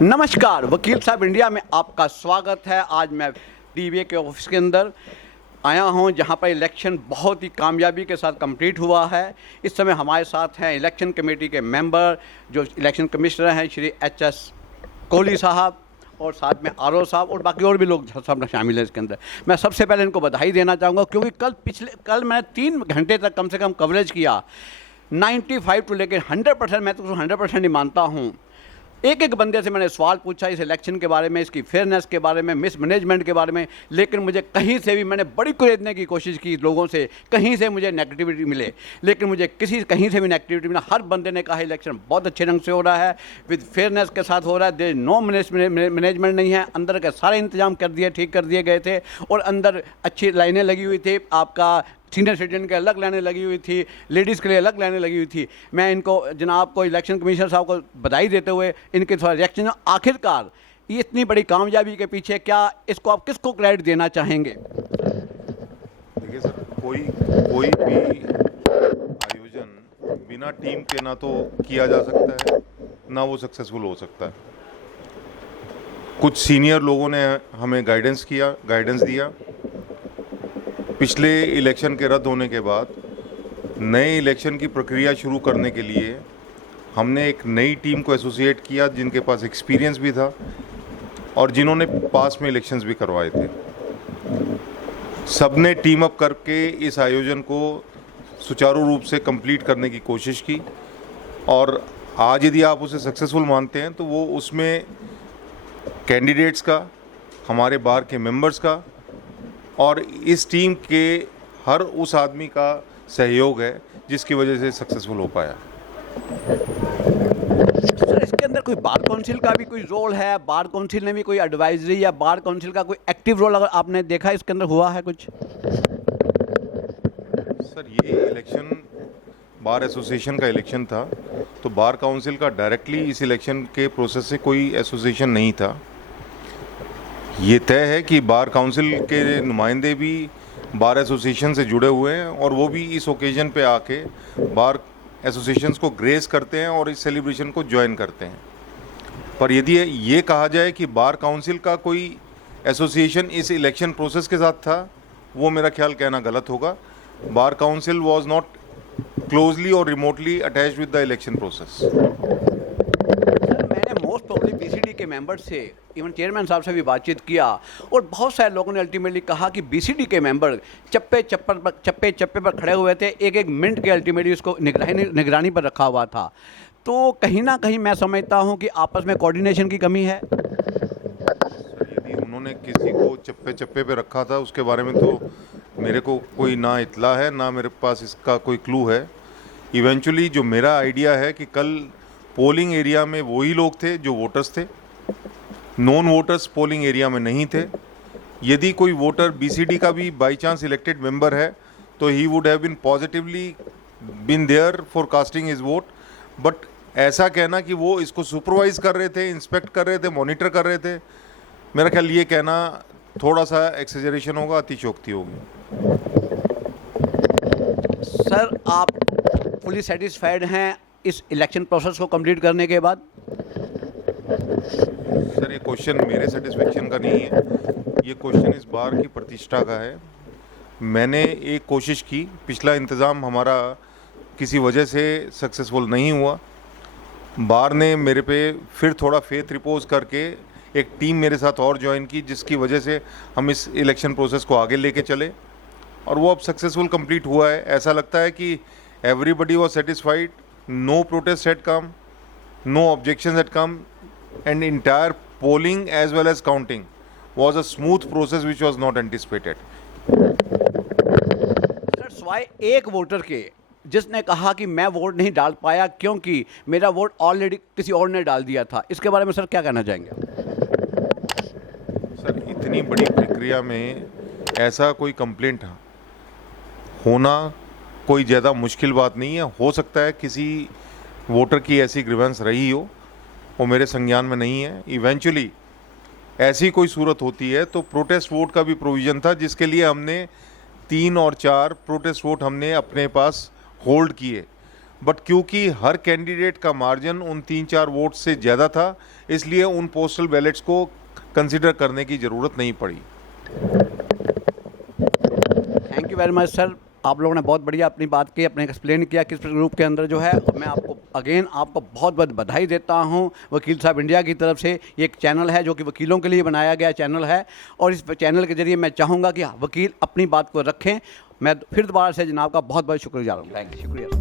नमस्कार, वकील साहब इंडिया में आपका स्वागत है। आज मैं डीवीए के ऑफिस के अंदर आया हूं, जहां पर इलेक्शन बहुत ही कामयाबी के साथ कंप्लीट हुआ है। इस समय हमारे साथ हैं इलेक्शन कमेटी के मेंबर, जो इलेक्शन कमिश्नर हैं श्री एच.एस. कोहली साहब, और साथ में आर.ओ. साहब और बाकी और भी लोग सब शामिल हैं इसके अंदर। मैं सबसे पहले इनको बधाई देना चाहूँगा, क्योंकि कल मैंने 3 घंटे तक कम से कम कवरेज किया। 95 टू लेकर 100%, मैं तो 100% ही मानता हूँ। एक बंदे से मैंने सवाल पूछा इस इलेक्शन के बारे में, इसकी फेयरनेस के बारे में, मिसमैनेजमेंट के बारे में, लेकिन मुझे कहीं से भी, मैंने बड़ी कुरेदने की कोशिश की लोगों से, कहीं से मुझे नेगेटिविटी मिले, लेकिन मुझे कहीं से भी नेगेटिविटी मिला। हर बंदे ने कहा इलेक्शन बहुत अच्छे ढंग से हो रहा है, विद फेयरनेस के साथ हो रहा है, देयर नो मैनेजमेंट नहीं है। अंदर के सारे इंतजाम कर दिए, ठीक कर दिए गए थे, और अंदर अच्छी लाइनें लगी हुई थी। आपका सीनियर सिटीजन के अलग लाइनें लगी हुई थी, लेडीज़ के लिए अलग लाइनें लगी हुई थी। मैं इनको, जनाब को, इलेक्शन कमिश्नर साहब को बधाई देते हुए इनके थोड़ा रिएक्शन, आखिरकार ये इतनी बड़ी कामयाबी के पीछे क्या, इसको आप किसको क्रेडिट देना चाहेंगे? देखिए सर, कोई भी आयोजन बिना टीम के ना तो किया जा सकता है, ना वो सक्सेसफुल हो सकता है। कुछ सीनियर लोगों ने हमें गाइडेंस दिया। पिछले इलेक्शन के रद्द होने के बाद नए इलेक्शन की प्रक्रिया शुरू करने के लिए हमने एक नई टीम को एसोसिएट किया, जिनके पास एक्सपीरियंस भी था और जिन्होंने पास में इलेक्शंस भी करवाए थे। सबने टीम अप करके इस आयोजन को सुचारू रूप से कंप्लीट करने की कोशिश की, और आज यदि आप उसे सक्सेसफुल मानते हैं तो वो उसमें कैंडिडेट्स का, हमारे बार के मेंबर्स का और इस टीम के हर उस आदमी का सहयोग है, जिसकी वजह से सक्सेसफुल हो पाया। सर, इसके अंदर कोई बार काउंसिल का भी कोई रोल है? बार काउंसिल ने भी कोई एडवाइजरी, या बार काउंसिल का कोई एक्टिव रोल अगर आपने देखा इसके अंदर हुआ है कुछ? सर, ये इलेक्शन बार एसोसिएशन का इलेक्शन था, तो बार काउंसिल का डायरेक्टली इस इलेक्शन के प्रोसेस से कोई एसोसिएशन नहीं था। ये तय है कि बार काउंसिल के नुमाइंदे भी बार एसोसिएशन से जुड़े हुए हैं, और वो भी इस ओकेजन पे आके बार एसोसिएशंस को ग्रेस करते हैं और इस सेलिब्रेशन को ज्वाइन करते हैं। पर यदि ये कहा जाए कि बार काउंसिल का कोई एसोसिएशन इस इलेक्शन प्रोसेस के साथ था, वो मेरा ख्याल कहना गलत होगा। Bar council was not closely और remotely attached with the election process. Most probably BCD के मेंबर से, इवन चेयरमैन साहब से भी बातचीत किया, और बहुत सारे लोगों ने अल्टीमेटली कहा कि बीसीडी के मेंबर चप्पे पर खड़े हुए थे, एक मिनट के अल्टीमेटली उसको निगरानी पर रखा हुआ था। तो कहीं ना कहीं मैं समझता हूं कि आपस में कोऑर्डिनेशन की कमी है। यदि उन्होंने किसी को चप्पे पे रखा था, उसके बारे में तो मेरे को कोई ना इतला है, ना मेरे पास इसका कोई क्लू है। इवेंचुअली जो मेरा आइडिया है कि कल पोलिंग एरिया में वही लोग थे जो वोटर्स थे, नॉन वोटर्स पोलिंग एरिया में नहीं थे। यदि कोई वोटर बीसीडी का भी बाई चांस इलेक्टेड मेंबर है, तो he would have been positively been there for casting his vote. But ऐसा कहना कि वो इसको सुपरवाइज कर रहे थे, इंस्पेक्ट कर रहे थे, मॉनिटर कर रहे थे, मेरा ख्याल ये कहना थोड़ा सा एक्सेजरेशन होगा, अतिशयोक्ति होगी। सर, आप फुली सेटिस्फाइड हैं इस इलेक्शन प्रोसेस को कंप्लीट करने के बाद? सर, ये क्वेश्चन मेरे सेटिस्फेक्शन का नहीं है, ये क्वेश्चन इस बार की प्रतिष्ठा का है। मैंने एक कोशिश की, पिछला इंतज़ाम हमारा किसी वजह से सक्सेसफुल नहीं हुआ। बार ने मेरे पे फिर थोड़ा फेथ रिपोज करके एक टीम मेरे साथ और ज्वाइन की, जिसकी वजह से हम इस इलेक्शन प्रोसेस को आगे लेके चले, और वो अब सक्सेसफुल कंप्लीट हुआ है। ऐसा लगता है कि everybody was satisfied, no protest had come, no objections had come, and entire polling as well as counting was a smooth process which was not anticipated. Sir, स्वाय एक वोटर के जिसने कहा कि मैं वोट नहीं डाल पाया क्योंकि मेरा वोट ऑलरेडी किसी और ने डाल दिया था, इसके बारे में सर क्या कहना चाहेंगे? सर, इतनी बड़ी प्रक्रिया में ऐसा कोई कंप्लेंट होना कोई ज़्यादा मुश्किल बात नहीं है। हो सकता है किसी वोटर की ऐसी ग्रीवेंस रही हो, वो मेरे संज्ञान में नहीं है। इवेंचुअली ऐसी कोई सूरत होती है तो प्रोटेस्ट वोट का भी प्रोविज़न था, जिसके लिए हमने 3 और 4 प्रोटेस्ट वोट हमने अपने पास होल्ड किए, बट क्योंकि हर कैंडिडेट का मार्जिन उन 3-4 वोट से ज़्यादा था, इसलिए उन पोस्टल बैलेट्स को कंसिडर करने की ज़रूरत नहीं पड़ी। Thank you very much sir, आप लोगों ने बहुत बढ़िया अपनी बात की, अपने एक्सप्लेन किया किस ग्रुप के अंदर जो है। मैं आपको आपको बहुत बहुत बधाई देता हूं वकील साहब इंडिया की तरफ से। ये एक चैनल है जो कि वकीलों के लिए बनाया गया चैनल है, और इस चैनल के जरिए मैं चाहूँगा कि वकील अपनी बात को रखें। मैं फिर दोबारा से जनाब का बहुत बहुत शुक्रगुजार हूँ। थैंक यू, शुक्रिया।